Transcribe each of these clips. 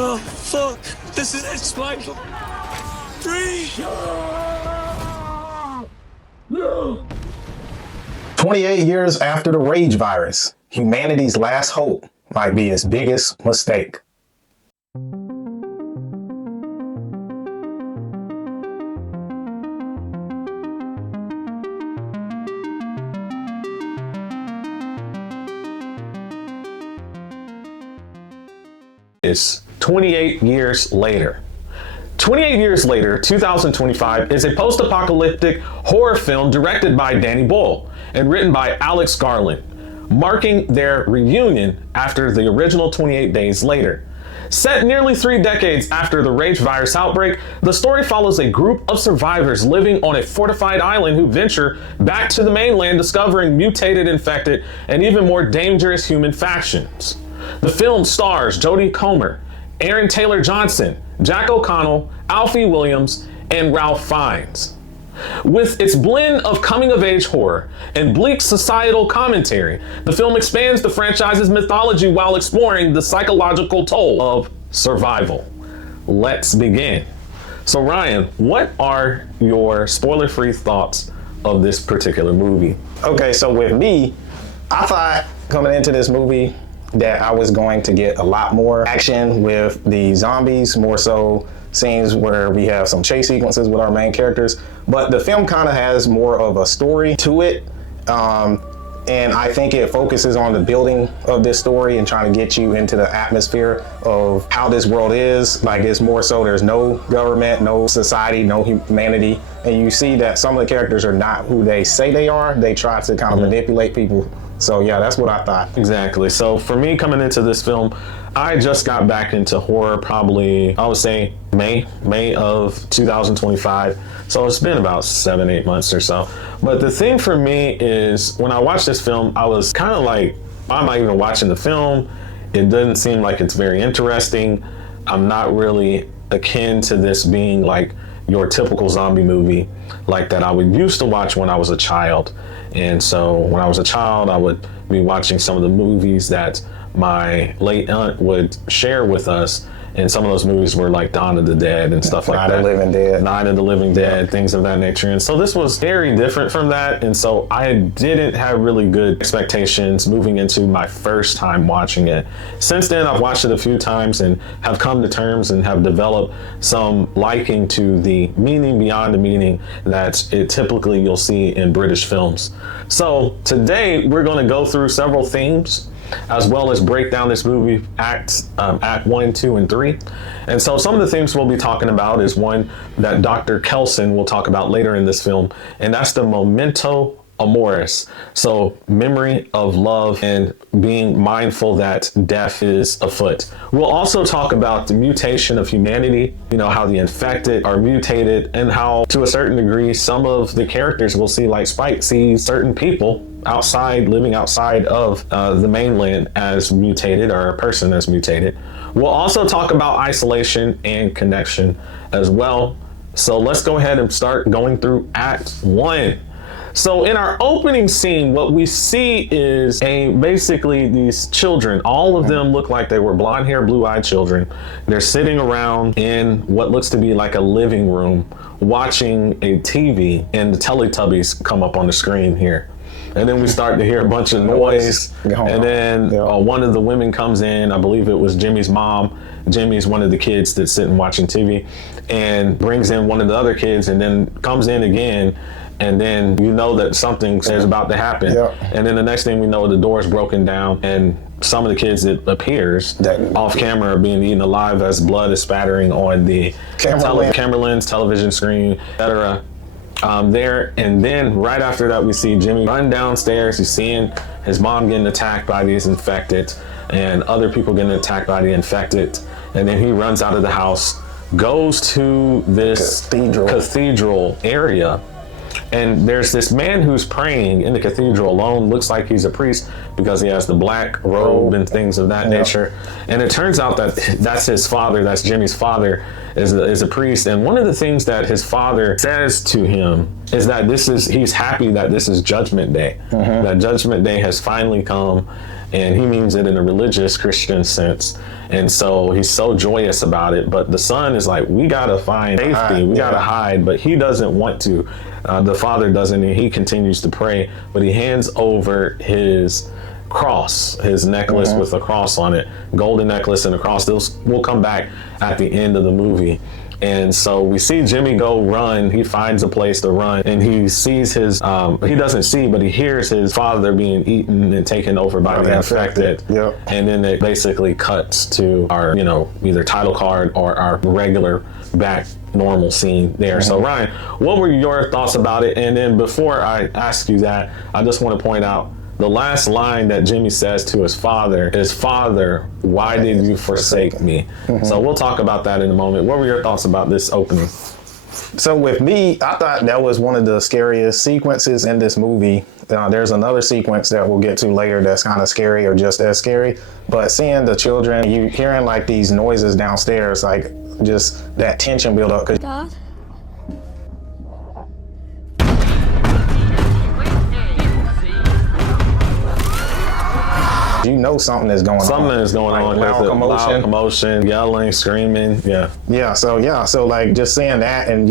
Oh, fuck. This is it's Michael. Breathe. 28 years after the rage virus, humanity's last hope might be its biggest mistake. It's 28 years later. 28 years later, 2025 is a post-apocalyptic horror film directed by Danny Boyle and written by Alex Garland, marking their reunion after the original 28 days later. Set nearly 3 decades after the rage virus outbreak, the story follows a group of survivors living on a fortified island who venture back to the mainland, discovering mutated, infected, and even more dangerous human factions. The film stars Jodie Comer, Aaron Taylor Johnson, Jack O'Connell, Alfie Williams, and Ralph Fiennes. With its blend of coming-of-age horror and bleak societal commentary, the film expands the franchise's mythology while exploring the psychological toll of survival. Let's begin. So Ryan, what are your spoiler-free thoughts of this particular movie? Okay, so with me, I thought coming into this movie that I was going to get a lot more action with the zombies, more so scenes where we have some chase sequences with our main characters, but the film kind of has more of a story to it, and I think it focuses on the building of this story and trying to get you into the atmosphere of how this world is. Like, it's more so there's no government, no society, no humanity, and you see that some of the characters are not who they say they are. They try to kind of manipulate people. So yeah, that's what I thought. Exactly. So for me, coming into this film, I just got back into horror probably, I would say May of 2025. So it's been about 7-8 months or so. But the thing for me is when I watched this film, I was kind of like, why am I even watching the film? It doesn't seem like it's very interesting. I'm not really akin to this being like your typical zombie movie like that I would used to watch when I was a child. And so when I was a child, I would be watching some of the movies that my late aunt would share with us. And some of those movies were like Dawn of the Dead and stuff like that. Night of the Living Dead. Night of the Living Dead, things of that nature. And so this was very different from that. And so I didn't have really good expectations moving into my first time watching it. Since then, I've watched it a few times and have come to terms and have developed some liking to the meaning beyond the meaning that it typically you'll see in British films. So today we're going to go through several themes, as well as break down this movie act 1, 2, and 3. And so some of the themes we'll be talking about is one that Dr. Kelson will talk about later in this film, and that's the memento amoris. So memory of love and being mindful that death is afoot. We'll also talk about the mutation of humanity, how the infected are mutated, and how to a certain degree some of the characters we'll see, like Spike, see certain people living outside of the mainland as mutated, or a person as mutated. We'll also talk about isolation and connection as well. So let's go ahead and start going through Act 1. So in our opening scene, what we see is basically these children. All of them look like they were blonde hair, blue eyed children. They're sitting around in what looks to be like a living room, watching a TV, and the Teletubbies come up on the screen here. And then we start to hear a bunch of noise. And then one of the women comes in, I believe it was Jimmy's mom. Jimmy's one of the kids that's sitting watching TV, and brings in one of the other kids, and then comes in again. And then you know that something is about to happen. And then the next thing we know, the door's broken down, and some of the kids, it appears, off camera are being eaten alive as blood is spattering on the camera lens, television screen, etc. There. And then right after that, we see Jimmy run downstairs. He's seeing his mom getting attacked by these infected and other people getting attacked by the infected. And then he runs out of the house, goes to this cathedral area. And there's this man who's praying in the cathedral alone. Looks like he's a priest because he has the black robe and things of that nature. And it turns out that that's his father, that's Jimmy's father, is a priest. And one of the things that his father says to him is that he's happy that this is Judgment Day, that Judgment Day has finally come. and he means it in a religious Christian sense. And so he's so joyous about it. But the son is like, we gotta find safety, we gotta hide, but he doesn't want to. The father doesn't, and he continues to pray, but he hands over his cross, his necklace with a cross on it, golden necklace and a cross. Those will come back at the end of the movie. And so we see Jimmy go run. He finds a place to run, and he sees his, he doesn't see, but he hears his father being eaten and taken over by the infected. Yep. And then it basically cuts to our, you know, either title card or our regular back normal scene there. So Ryan, what were your thoughts about it? And then before I ask you that, I just want to point out the last line that Jimmy says to his father is, "Father, why did you forsake me?" So we'll talk about that in a moment. What were your thoughts about this opening? So with me, I thought that was one of the scariest sequences in this movie. There's another sequence that we'll get to later that's kind of scary or just as scary. But seeing the children, you hearing like these noises downstairs, like just that tension build up. Dad? You know something is going on. Something is going on. Loud commotion. Loud commotion, yelling, screaming. Yeah. So like just seeing that, and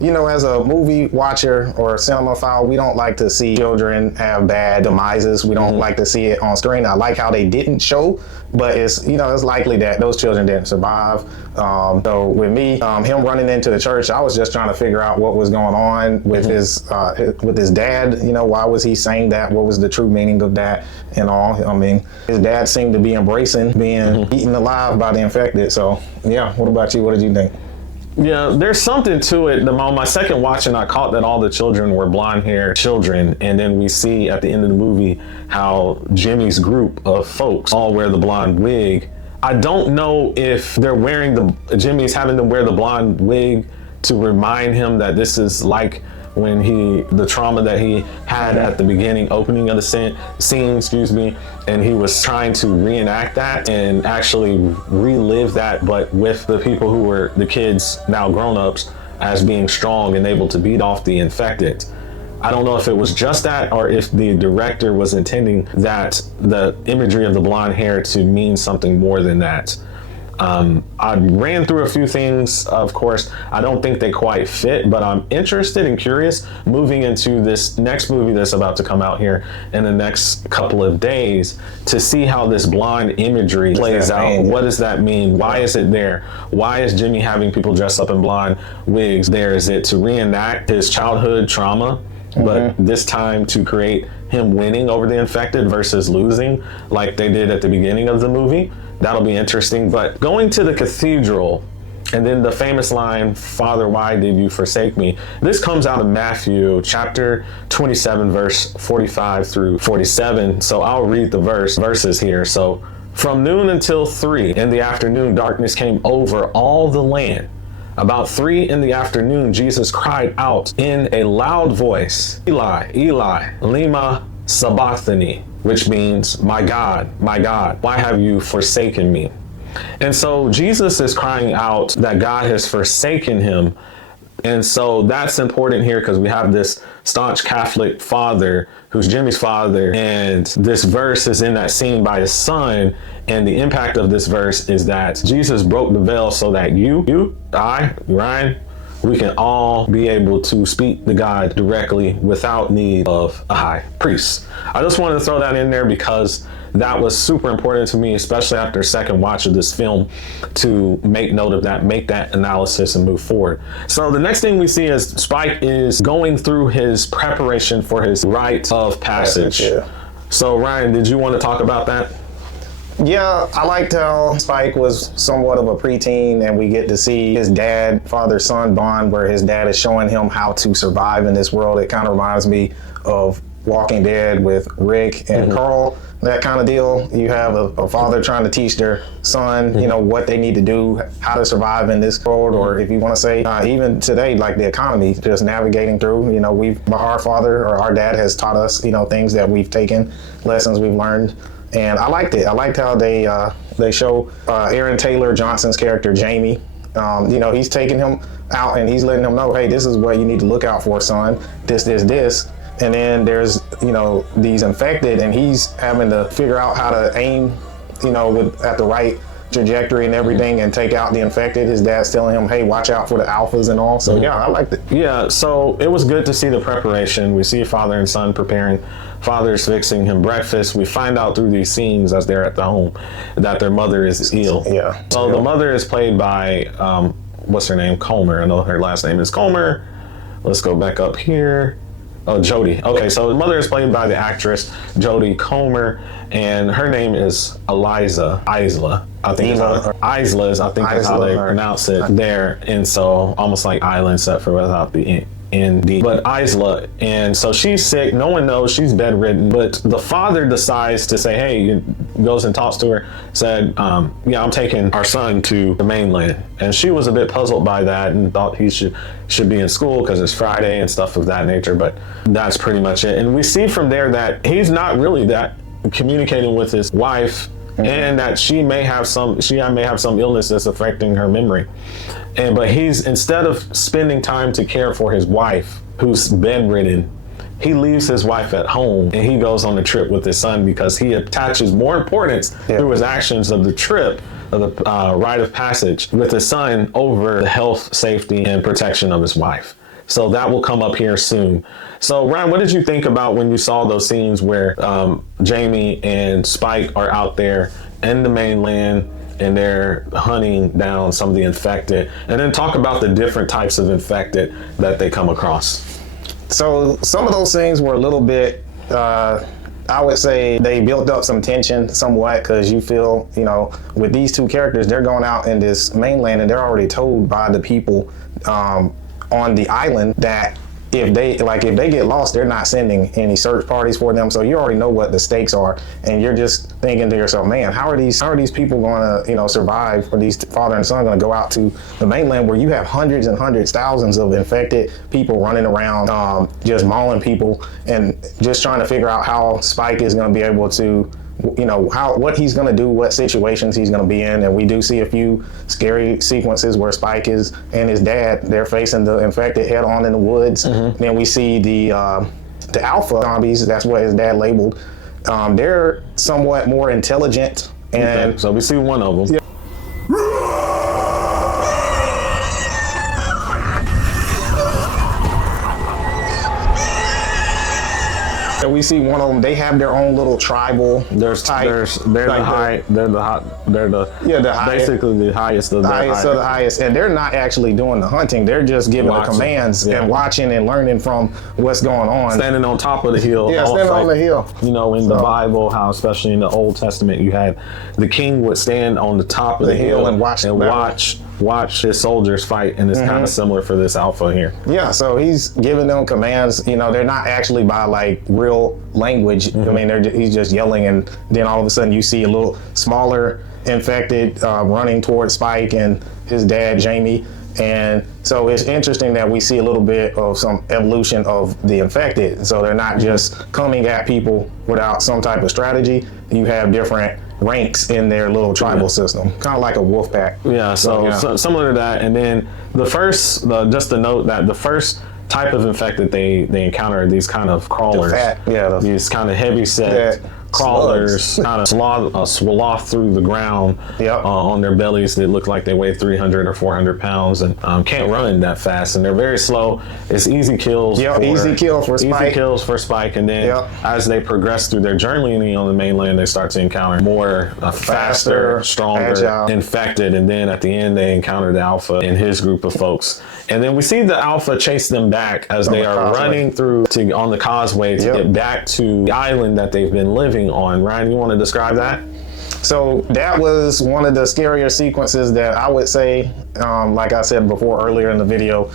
you know, as a movie watcher or a cinemaphile, we don't like to see children have bad demises. We don't like to see it on screen. I like how they didn't show, but it's, you know, it's likely that those children didn't survive. So with me, him running into the church, I was just trying to figure out what was going on with his dad. You know, why was he saying that? What was the true meaning of that and all? I mean, his dad seemed to be embracing being eaten alive by the infected. So yeah, what about you? What did you think? Yeah, there's something to it. On my second watching, I caught that all the children were blonde-haired children, and then we see at the end of the movie how Jimmy's group of folks all wear the blonde wig. I don't know if they're wearing Jimmy's having them wear the blonde wig to remind him that this is like when the trauma that he had at the beginning, opening of the scene, and he was trying to reenact that and actually relive that, but with the people who were the kids, now grown-ups, as being strong and able to beat off the infected. I don't know if it was just that or if the director was intending that the imagery of the blonde hair to mean something more than that. I ran through a few things, of course. I don't think they quite fit, but I'm interested and curious moving into this next movie that's about to come out here in the next couple of days to see how this blonde imagery plays out. What does that mean? Why is it there? Why is Jimmy having people dress up in blonde wigs there? Is it to reenact his childhood trauma, but this time to create him winning over the infected versus losing like they did at the beginning of the movie? That'll be interesting. But going to the cathedral and then the famous line, "Father, why did you forsake me?" This comes out of Matthew chapter 27, verse 45 through 47. So I'll read the verses here. So, "From noon until 3 in the afternoon, darkness came over all the land. About 3 in the afternoon, Jesus cried out in a loud voice, 'Eli, Eli, lema sabachthani,' which means, my God, why have you forsaken me?" And so Jesus is crying out that God has forsaken him. And so that's important here because we have this staunch Catholic father who's Jimmy's father. And this verse is in that scene by his son. And the impact of this verse is that Jesus broke the veil so that I, Ryan, we can all be able to speak to God directly without need of a high priest. I just wanted to throw that in there because that was super important to me, especially after a second watch of this film, to make note of that, make that analysis and move forward. So the next thing we see is Spike is going through his preparation for his rite of passage. Yeah. So Ryan, did you want to talk about that? Yeah, I liked how Spike was somewhat of a preteen and we get to see his dad, father-son bond where his dad is showing him how to survive in this world. It kind of reminds me of Walking Dead with Rick and Carl, that kind of deal. You have a father trying to teach their son, you know, what they need to do, how to survive in this world, or if you want to say, even today, like the economy, just navigating through, you know, our father or our dad has taught us, you know, things that we've taken, lessons we've learned. And I liked it. I liked how they show Aaron Taylor Johnson's character, Jamie. You know, he's taking him out and he's letting him know, hey, this is what you need to look out for, son. This. and then there's, you know, these infected, and he's having to figure out how to aim, you know, at the right trajectory and everything and take out the infected. His dad's telling him, hey, watch out for the alphas and all. So yeah, I liked it. Yeah, so it was good to see the preparation. We see father and son preparing. Father's fixing him breakfast. We find out through these scenes as they're at the home that their mother is ill. Yeah. So the mother is played by, what's her name? Comer. I know her last name is Comer. Let's go back up here. Oh, Jodie. Okay, so the mother is played by the actress Jodie Comer, and her name is Isla. I think Isla is, I think that's how they pronounce it there. And so almost like island except for without the ND. But Isla, and so she's sick. No one knows, she's bedridden. But the father decides to say, hey, goes and talks to her, said, yeah, I'm taking our son to the mainland. And she was a bit puzzled by that and thought he should be in school because it's Friday and stuff of that nature. But that's pretty much it. And we see from there that he's not really that communicating with his wife, and that she may have some illness that's affecting her memory. But he's, instead of spending time to care for his wife who's bedridden, he leaves his wife at home and he goes on a trip with his son because he attaches more importance through his actions of the trip, of the rite of passage with his son over the health, safety, and protection of his wife. So that will come up here soon. So Ryan, what did you think about when you saw those scenes where Jamie and Spike are out there in the mainland and they're hunting down some of the infected? And then talk about the different types of infected that they come across. So some of those things were a little bit, I would say they built up some tension somewhat, because you feel, you know, with these two characters, they're going out in this mainland and they're already told by the people on the island that if they get lost, they're not sending any search parties for them. So you already know what the stakes are, and you're just thinking to yourself, man, how are these people going to, you know, survive? Or these father and son going to go out to the mainland where you have hundreds and hundreds, thousands of infected people running around, just mauling people, and just trying to figure out how Spike is going to be able to, you know, what he's going to do, what situations he's going to be in. And we do see a few scary sequences where Spike is and his dad, they're facing the infected head on in the woods. Then we see the alpha zombies, that's what his dad labeled. They're somewhat more intelligent. And so we see one of them. And we see one of them, they have their own little tribal They're basically the highest of the highest, and they're not actually doing the hunting, they're just giving the commands and watching and learning from what's going on. Standing on top of the hill. Yeah, standing on the hill. You know, in the Bible, how especially in the Old Testament, you had the king would stand on the top of the hill and watch his soldiers fight, and it's kind of similar for this alpha here. Yeah, so he's giving them commands. You know, they're not actually by like real language. I mean, he's just yelling, and then all of a sudden you see a little smaller infected running towards Spike and his dad, Jamie. And so it's interesting that we see a little bit of some evolution of the infected. So they're not just coming at people without some type of strategy. You have different ranks in their little tribal system, kind of like a wolf pack. Yeah, so similar to that. And then just to note that the first type of infected they encounter are these kind of crawlers. These kind of heavy set crawlers, kind of sloth through the ground on their bellies. They look like they weigh 300 or 400 pounds and can't run that fast, and they're very slow. It's easy kills. Easy kills for Spike. Easy kills for Spike, and then as they progress through their journey on the mainland, they start to encounter more faster, stronger, agile, infected, and then at the end they encounter the alpha and his group of folks. And then we see the alpha chase them back as they are running through on the causeway to get back to the island that they've been living on. Ryan, you want to describe that? So that was one of the scarier sequences that I would say, like I said before earlier in the video,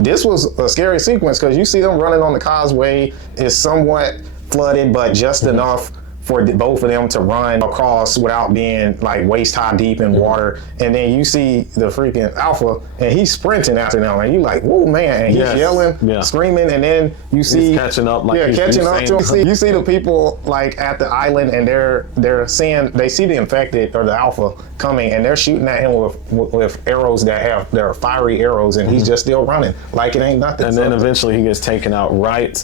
this was a scary sequence because you see them running on the causeway. It's somewhat flooded, but just enough for both of them to run across without being like waist high deep in water. And then you see the freaking alpha and he's sprinting after them and you like, whoa man, and he's yelling, screaming, and then you see he's catching up catching up to him. You see the people like at the island and they're seeing, they see the infected or the alpha coming and they're shooting at him with arrows that are fiery arrows, and he's just still running like it ain't nothing. And then eventually he gets taken out right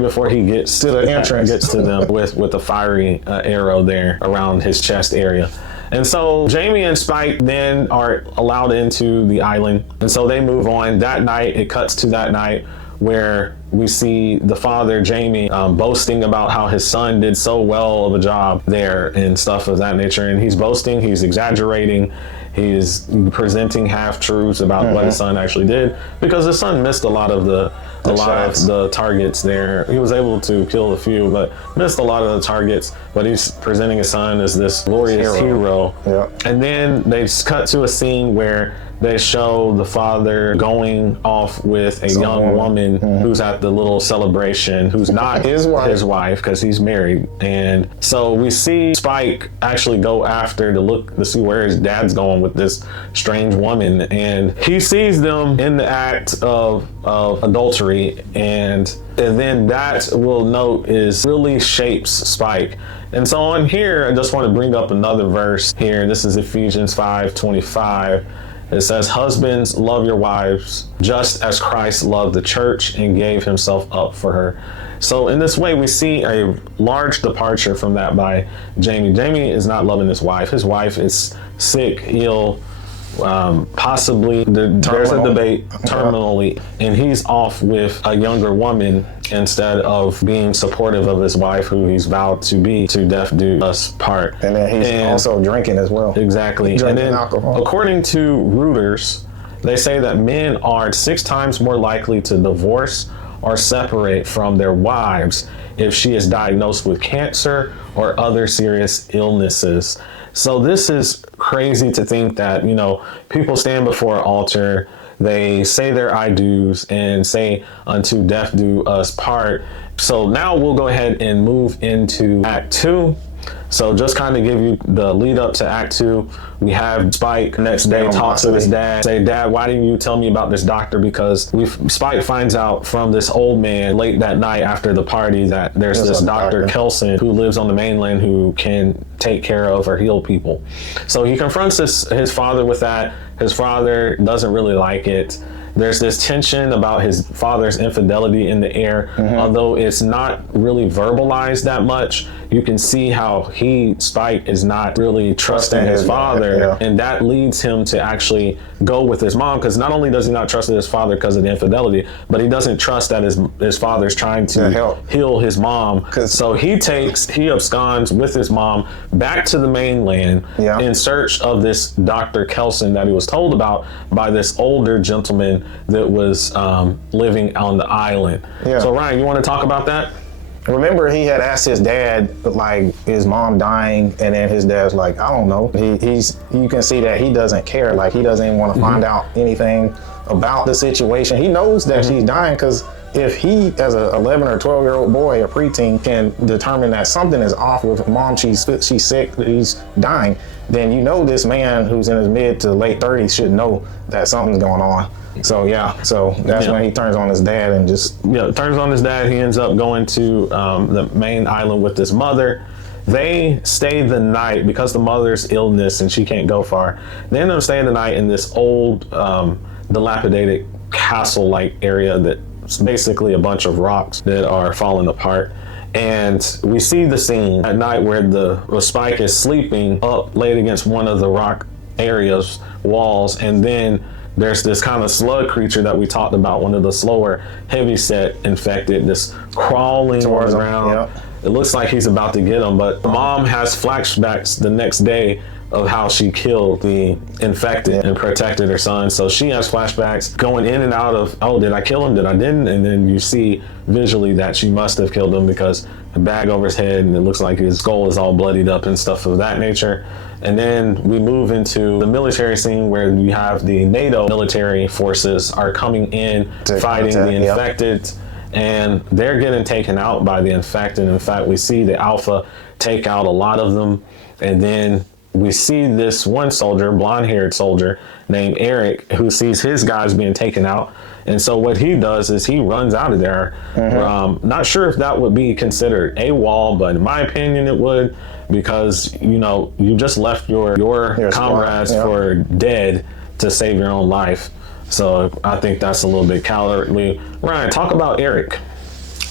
before he gets to the entrance, gets to them with a fiery arrow there around his chest area. And so Jamie and Spike then are allowed into the island, and so they move on. That night, it cuts to that night where we see the father, Jamie, boasting about how his son did so well of a job there and stuff of that nature. And he's boasting, he's exaggerating, he's presenting half-truths about what his son actually did, because his son missed a lot of the targets there. He was able to kill a few, but missed a lot of the targets. But he's presenting his son as this glorious hero. And then they cut to a scene where they show the father going off with a young woman who's at the little celebration, who's not his wife because he's married. And so we see Spike actually go after to see where his dad's going with this strange woman, and he sees them in the act of adultery, and then that, we'll note, is really shapes Spike. And so on here, I just want to bring up another verse here. This is Ephesians 5:25. It says, husbands, love your wives, just as Christ loved the church and gave himself up for her. So in this way, we see a large departure from that by Jamie. Jamie is not loving his wife. His wife is sick, ill, possibly, there's a debate, terminally, and he's off with a younger woman instead of being supportive of his wife, who he's vowed to be to death do us part. And then he's also drinking as well. Exactly. Drinking and then alcohol. According to Reuters, they say that men are 6 times more likely to divorce or separate from their wives if she is diagnosed with cancer or other serious illnesses. So this is crazy to think that, people stand before an altar, they say their I do's and say unto death do us part. So now we'll go ahead and move into Act 2. So just kind of give you the lead up to Act 2. We have Spike next day talk to his dad, say, Dad, why didn't you tell me about this doctor? Because Spike finds out from this old man late that night after the party that there's this Dr. Kelson who lives on the mainland who can take care of or heal people. So he confronts his father with that. His father doesn't really like it. There's this tension about his father's infidelity in the air, although it's not really verbalized that much. You can see how Spike is not really trusting his father, and that leads him to actually go with his mom, because not only does he not trust his father because of the infidelity, but he doesn't trust that his father's trying to heal his mom. So he absconds with his mom back to the mainland in search of this Dr. Kelson that he was told about by this older gentleman that was living on the island. So Ryan, you want to talk about that? Remember, he had asked his dad, like, is mom dying? And then his dad's like, I don't know. You can see that he doesn't care. Like, he doesn't even want to find out anything about the situation. He knows that she's dying, because if he, as a 11 or 12-year-old boy, a preteen, can determine that something is off with mom, she's sick, he's dying, then this man who's in his mid to late 30s should know that something's going on. So that's when he turns on his dad and turns on his dad. He ends up going to the main island with his mother. They stay the night because the mother's illness and she can't go far. They end up staying the night in this old dilapidated castle-like area that's basically a bunch of rocks that are falling apart. And we see the scene at night where Spike is sleeping up laid against one of the rock areas walls, and then there's this kind of slug creature that we talked about, one of the slower heavyset infected, this crawling towards the ground. It looks like he's about to get him, but mom has flashbacks the next day of how she killed the infected and protected her son. So she has flashbacks going in and out of, oh, did I kill him? Did I didn't? And then you see visually that she must have killed him, because a bag over his head and it looks like his skull is all bloodied up and stuff of that nature. And then we move into the military scene where we have the NATO military forces are coming in, fighting the infected. and they're getting taken out by the infected. In fact, we see the Alpha take out a lot of them, and then we see this one soldier, blonde-haired soldier named Eric, who sees his guys being taken out. And so what he does is he runs out of there. Not sure if that would be considered AWOL, but in my opinion it would, because you just left your comrades for dead to save your own life. So I think that's a little bit cowardly. Ryan, talk about Eric.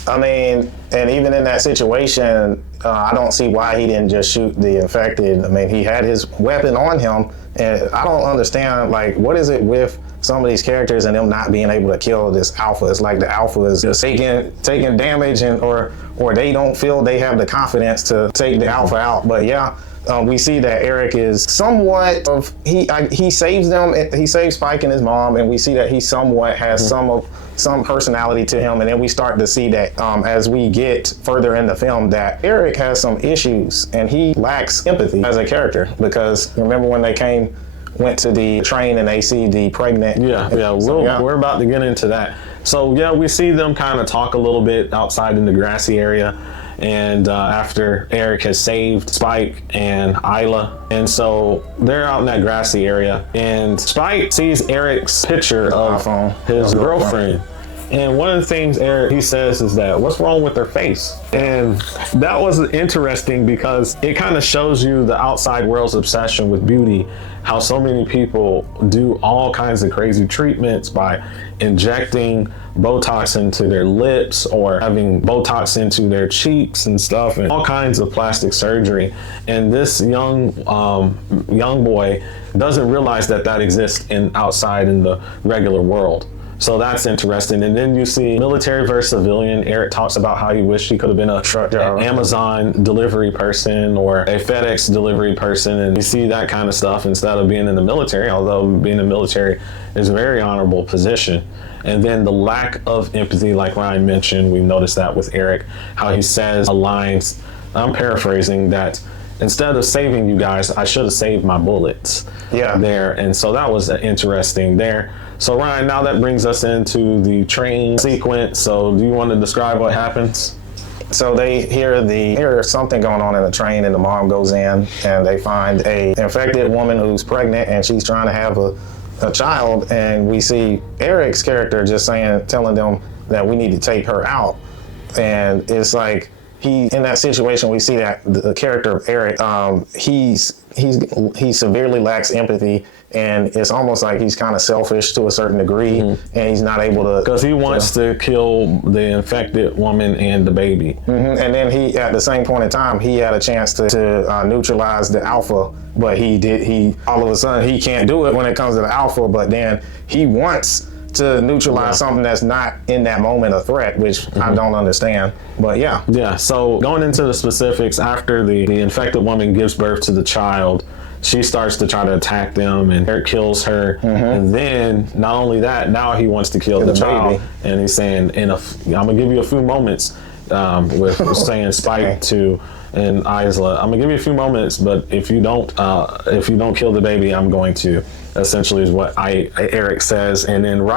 I mean, and even in that situation, I don't see why he didn't just shoot the infected. I mean, he had his weapon on him, and I don't understand, like, what is it with some of these characters and them not being able to kill this Alpha? It's like the Alpha is just taking damage, and or they don't feel they have the confidence to take the Alpha out. But yeah, we see that Eric is somewhat of he saves them. He saves Spike and his mom, and we see that he somewhat has some personality to him. And then we start to see that as we get further in the film, that Eric has some issues and he lacks empathy as a character. Because remember when they went to the train and they see the pregnant. We're about to get into that. So yeah, we see them kind of talk a little bit outside in the grassy area. And after Eric has saved Spike and Isla. And so they're out in that grassy area, and Spike sees Eric's picture of his girlfriend. And one of the things he says is that, what's wrong with her face? And that was interesting because it kind of shows you the outside world's obsession with beauty, how so many people do all kinds of crazy treatments by injecting Botox into their lips or having Botox into their cheeks and stuff, and all kinds of plastic surgery. And this young boy doesn't realize that exists outside in the regular world. So that's interesting. And then you see military versus civilian. Eric talks about how he wished he could have been an Amazon delivery person or a FedEx delivery person. And you see that kind of stuff instead of being in the military, although being in the military is a very honorable position. And then the lack of empathy, like Ryan mentioned, we noticed that with Eric, how he says lines, I'm paraphrasing, that instead of saving you guys, I should have saved my bullets there. And so that was interesting there. So Ryan, now that brings us into the train sequence. So do you want to describe what happens? So they hear something going on in the train, and the mom goes in and they find a infected woman who's pregnant and she's trying to have a child. And we see Eric's character just telling them that we need to take her out. And it's like, in that situation, we see that the character of Eric, he severely lacks empathy, and it's almost like he's kind of selfish to a certain degree, and he's not able to, because he wants to kill the infected woman and the baby. And then at the same point in time, he had a chance to neutralize the Alpha, but he all of a sudden he can't do it when it comes to the Alpha. But then he wants to neutralize something that's not in that moment a threat, which I don't understand. But yeah. So going into the specifics, after the infected woman gives birth to the child, she starts to try to attack them, and Eric kills her. And then not only that, now he wants to kill the child, and he's saying, I'm gonna give you a few moments, with saying Spike to and Isla, I'm gonna give you a few moments, but if you don't kill the baby, I'm going to. Essentially is what Eric says. And then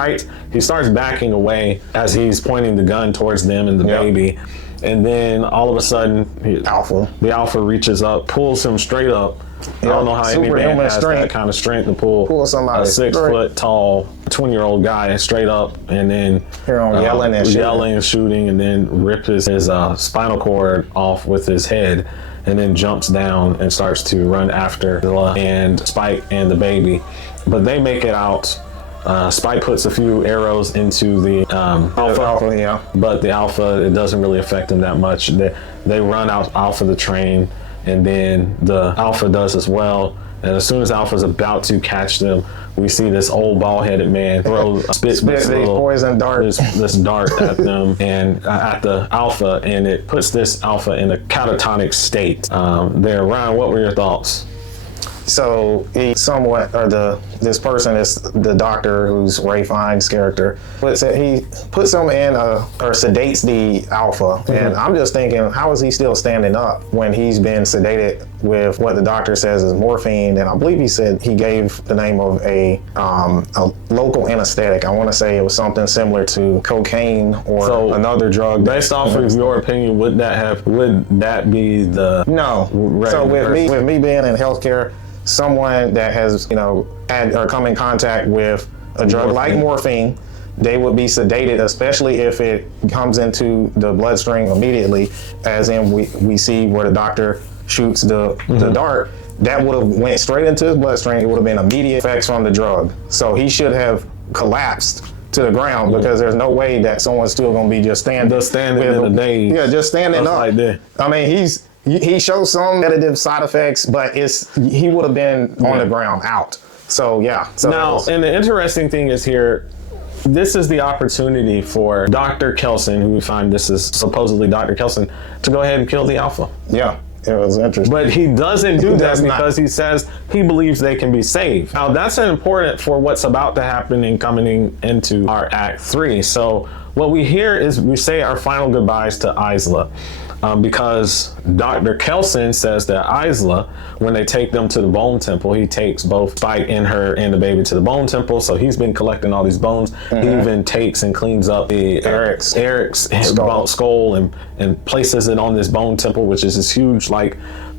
he starts backing away as he's pointing the gun towards them and the baby. And then all of a sudden, the Alpha reaches up, pulls him straight up. I don't know how any man has that kind of strength to pull somebody a 6 foot tall, 20-year-old guy straight up, and then yelling and shooting, and then rip his spinal cord off with his head, and then jumps down and starts to run after and Spike and the baby. But they make it out. Spike puts a few arrows into the Alpha, but the Alpha, it doesn't really affect them that much. They run out Alpha the train, and then the Alpha does as well. And as soon as Alpha's about to catch them, we see this old bald-headed man spit this poison dart, this dart at them and at the Alpha, and it puts this Alpha in a catatonic state. Ryan, what were your thoughts? So this person is the doctor, who's Ray Fiennes' character. He puts him in or sedates the Alpha, and I'm just thinking, how is he still standing up when he's been sedated with what the doctor says is morphine, and I believe he said he gave the name of a local anesthetic. I want to say it was something similar to cocaine or another drug. Based off of your opinion, would that be the no? So with me being in healthcare, someone that has had or come in contact with a drug like morphine, they would be sedated, especially if it comes into the bloodstream immediately, as in we see where the doctor shoots the dart. That would have went straight into his bloodstream. It would have been immediate effects from the drug. So he should have collapsed to the ground because there's no way that someone's still going to be just standing in the day. Yeah, just standing up. Like that. I mean, he shows some negative side effects, but he would have been on the ground out. So yeah. So now, and the interesting thing is here, this is the opportunity for Dr. Kelson, who we find this is supposedly Dr. Kelson, to go ahead and kill the Alpha. Yeah, it was interesting. But he doesn't do that because he says he believes they can be saved. Now, that's important for what's about to happen and coming into our Act 3. So what we hear is we say our final goodbyes to Isla. Because Dr. Kelson says that Isla, when they take them to the bone temple, he takes both Spike and her and the baby to the bone temple. So he's been collecting all these bones. He even takes and cleans up the Eric's skull and places it on this bone temple, which is this huge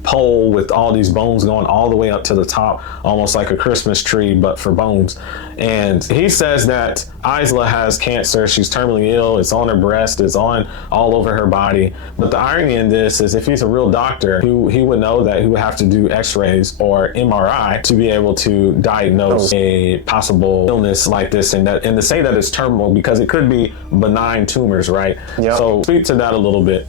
pole with all these bones going all the way up to the top, almost like a Christmas tree, but for bones. And he says that Isla has cancer. She's terminally ill. It's on her breast. It's on all over her body. But the irony in this is if he's a real doctor, he would know that he would have to do x-rays or MRI to be able to diagnose a possible illness like this and to say that it's terminal because it could be benign tumors, right? Yep. So speak to that a little bit.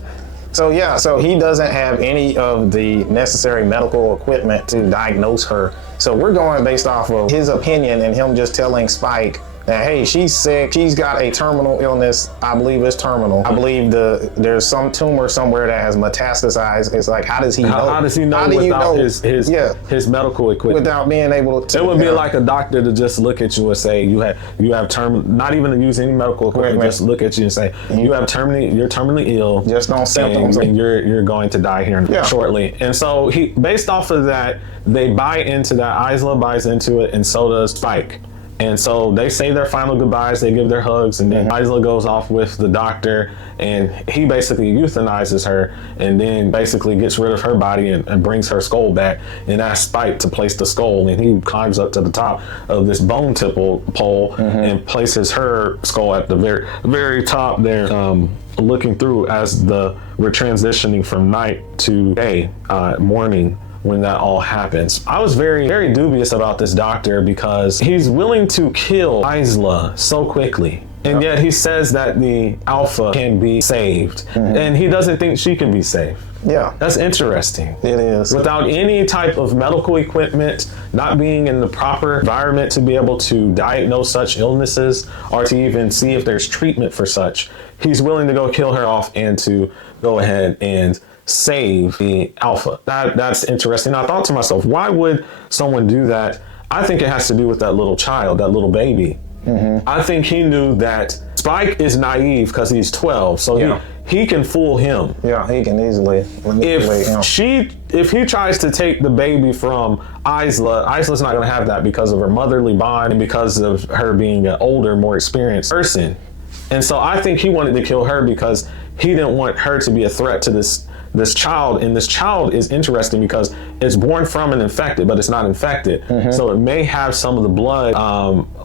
So he doesn't have any of the necessary medical equipment to diagnose her. So we're going based off of his opinion and him just telling Spike that, hey, she's sick. She's got a terminal illness. I believe it's terminal. I believe there's some tumor somewhere that has metastasized. It's like, how does he know? How does he know without his medical equipment? Without being able to. It would be like a doctor to just look at you and say, you have terminal, not even to use any medical equipment, just look at you and say, you're terminally ill. Just don't symptoms. And you're going to die here shortly. And so based off of that, they buy into that. Isla buys into it, and so does Spike. And so they say their final goodbyes, they give their hugs, and then Isla goes off with the doctor, and he basically euthanizes her, and then basically gets rid of her body and brings her skull back, and asks Spike to place the skull, and he climbs up to the top of this bone temple pole and places her skull at the very, very top there, looking through as we're transitioning from night to day, morning, when that all happens. I was very, very dubious about this doctor because he's willing to kill Isla so quickly. And yet he says that the Alpha can be saved. And he doesn't think she can be saved. Yeah. That's interesting. It is. Without any type of medical equipment, not being in the proper environment to be able to diagnose such illnesses or to even see if there's treatment for such, he's willing to go kill her off and to go ahead and save the Alpha. That's interesting. I thought to myself, why would someone do that? I think it has to do with that little child, that little baby. I think he knew that Spike is naive because he's 12, so he can fool him. Yeah, he can easily manipulate him. If he tries to take the baby from Isla's not going to have that because of her motherly bond and because of her being an older, more experienced person. And so I think he wanted to kill her because he didn't want her to be a threat to this child. And this child is interesting because it's born from an infected, but it's not infected. So it may have some of the blood,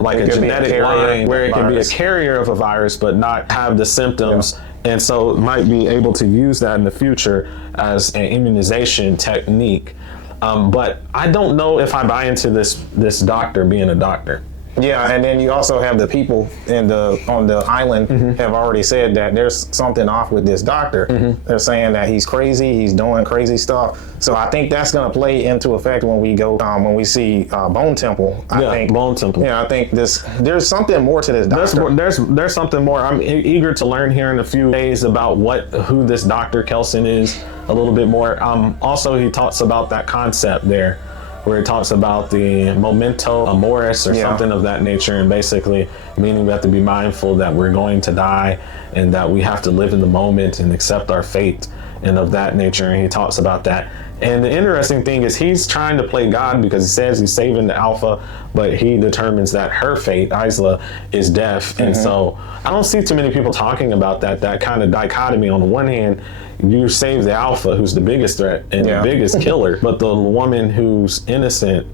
like a genetic line where it can be a carrier of a virus, but not have the symptoms. And so it might be able to use that in the future as an immunization technique. But I don't know if I buy into this doctor being a doctor. Yeah, and then you also have the people on the island have already said that there's something off with this doctor. They're saying that he's crazy, he's doing crazy stuff. So I think that's going to play into effect when we go when we see Bone Temple. I think Bone Temple. Yeah, I think there's something more to this doctor. There's something more. I'm eager to learn here in a few days about who this Dr. Kelson is a little bit more. Also, he talks about that concept there, where it talks about the memento amoris or something of that nature, and basically meaning we have to be mindful that we're going to die and that we have to live in the moment and accept our fate and of that nature. And he talks about that And the interesting thing is he's trying to play God because he says he's saving the alpha, but he determines that her fate, Isla, is death. And so I don't see too many people talking about that kind of dichotomy. On the one hand, you save the alpha, who's the biggest threat and the biggest killer, but the woman who's innocent,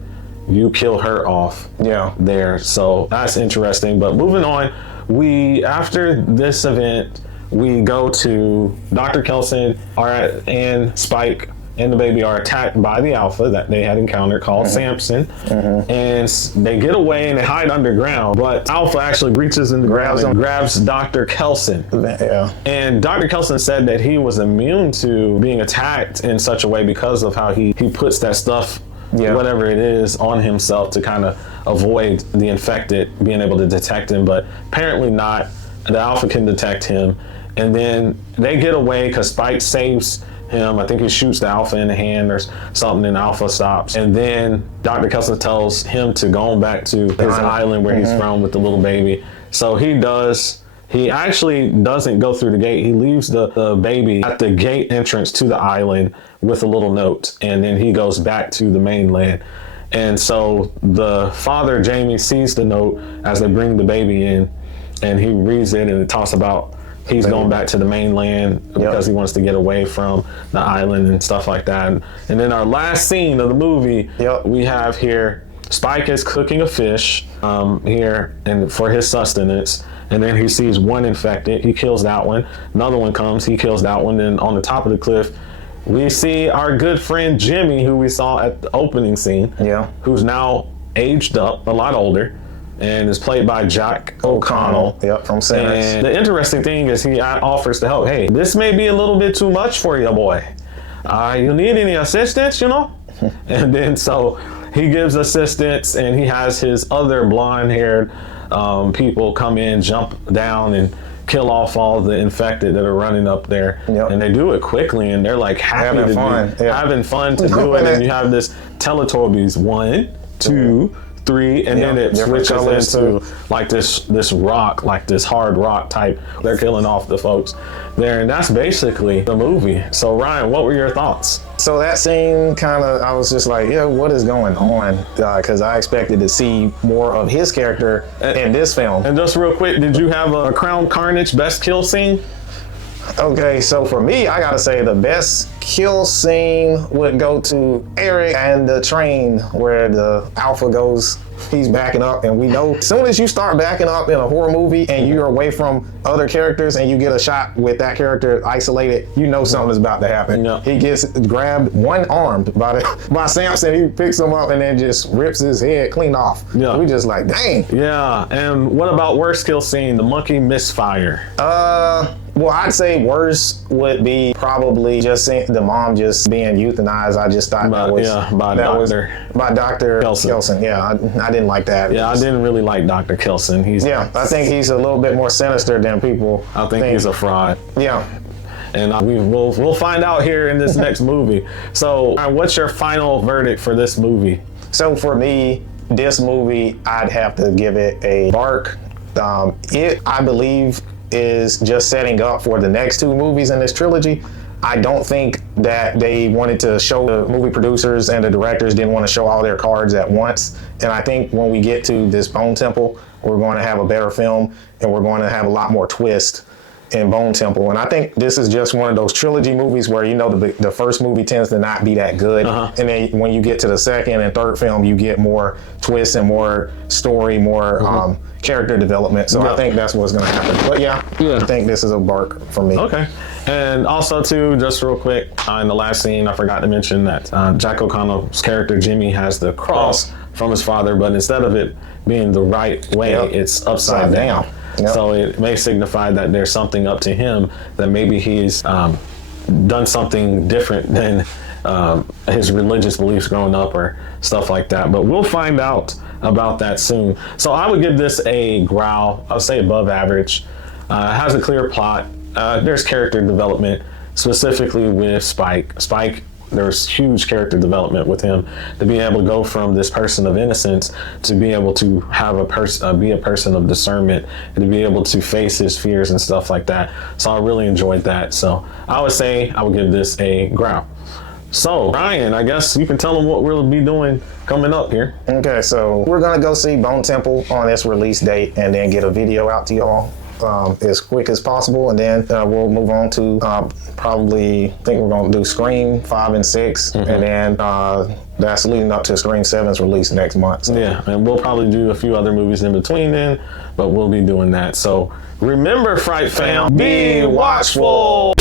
you kill her off there. So that's interesting. But moving on, after this event, we go to Dr. Kelson and Spike and the baby are attacked by the alpha that they had encountered called Samson. And they get away and they hide underground, but alpha actually reaches in the ground and grabs Dr. Kelson. And Dr. Kelson said that he was immune to being attacked in such a way because of how he puts that stuff, whatever it is, on himself to kind of avoid the infected being able to detect him, but apparently not. The alpha can detect him. And then they get away because Spike saves him. I think he shoots the alpha in the hand or something, and alpha stops. And then Dr. Kelson tells him to go back to his island where he's from with the little baby. So he does. He actually doesn't go through the gate. He leaves the baby at the gate entrance to the island with a little note, and then he goes back to the mainland. And so the father, Jamie, sees the note as they bring the baby in, and he reads it, and it talks about he's going back to the mainland because he wants to get away from the island and stuff like that. And then our last scene of the movie, we have here, Spike is cooking a fish here and for his sustenance. And then he sees one infected. He kills that one. Another one comes. He kills that one. And on the top of the cliff, we see our good friend Jimmy, who we saw at the opening scene, who's now aged up, a lot older, and is played by Jack O'Connell. From Sinners. And the interesting thing is he offers to help. Hey, this may be a little bit too much for you, boy. You need any assistance, you know? And then so he gives assistance, and he has his other blonde-haired people come in, jump down, and kill off all the infected that are running up there. And they do it quickly, and they're like happy having fun to do it. And you have this Teletubbies 1, 2, 3, and then it switches into like this rock, like this hard rock type. They're killing off the folks there, and that's basically the movie. So Ryan, what were your thoughts? So that scene I was just like, what is going on? Because I expected to see more of his character in this film. And just real quick, did you have a Crown Carnage best kill scene? Okay, so for me, I gotta say the best kill scene would go to Eric and the train where the alpha goes. He's backing up, and we know as soon as you start backing up in a horror movie and you're away from other characters and you get a shot with that character isolated, you know something's about to happen. He gets grabbed one-armed by Samson. He picks him up and then just rips his head clean off. We just like, dang. And what about worst kill scene? The monkey misfire. Well, I'd say worse would be probably just seeing the mom just being euthanized. I just thought by Dr. Kelson. I didn't like that. I didn't really like Dr. Kelson. I think he's a little bit more sinister than people I think he's a fraud. And we'll find out here in this next movie. So what's your final verdict for this movie? So for me, this movie, I'd have to give it a bark. I believe is just setting up for the next two movies in this trilogy. I don't think that they wanted to show, the movie producers and the directors didn't want to show all their cards at once. And I think when we get to this Bone Temple, we're going to have a better film, and we're going to have a lot more twist in Bone Temple. And I think this is just one of those trilogy movies where, the first movie tends to not be that good. And then when you get to the second and third film, you get more twists and more story, more character development. So I think that's what's going to happen. But I think this is a bark for me. Okay. And also too, just real quick, in the last scene, I forgot to mention that Jack O'Connell's character, Jimmy, has the cross from his father, but instead of it being the right way, it's upside down. So it may signify that there's something up to him, that maybe he's done something different than his religious beliefs growing up or stuff like that. But we'll find out about that soon. So I would give this a growl. I'll say above average. It has a clear plot. There's character development, specifically with Spike. Spike, there's huge character development with him to be able to go from this person of innocence to be able to have be a person of discernment and to be able to face his fears and stuff like that. So I really enjoyed that. So I would say I would give this a growl. So, Ryan, I guess you can tell them what we'll be doing coming up here. Okay, so we're gonna go see Bone Temple on its release date and then get a video out to y'all as quick as possible, and then we'll move on to probably, I think we're gonna do Scream 5 and 6, and then that's leading up to Scream 7's release next month. So. Yeah, and we'll probably do a few other movies in between then, but we'll be doing that. So remember, Fright Fam, be watchful.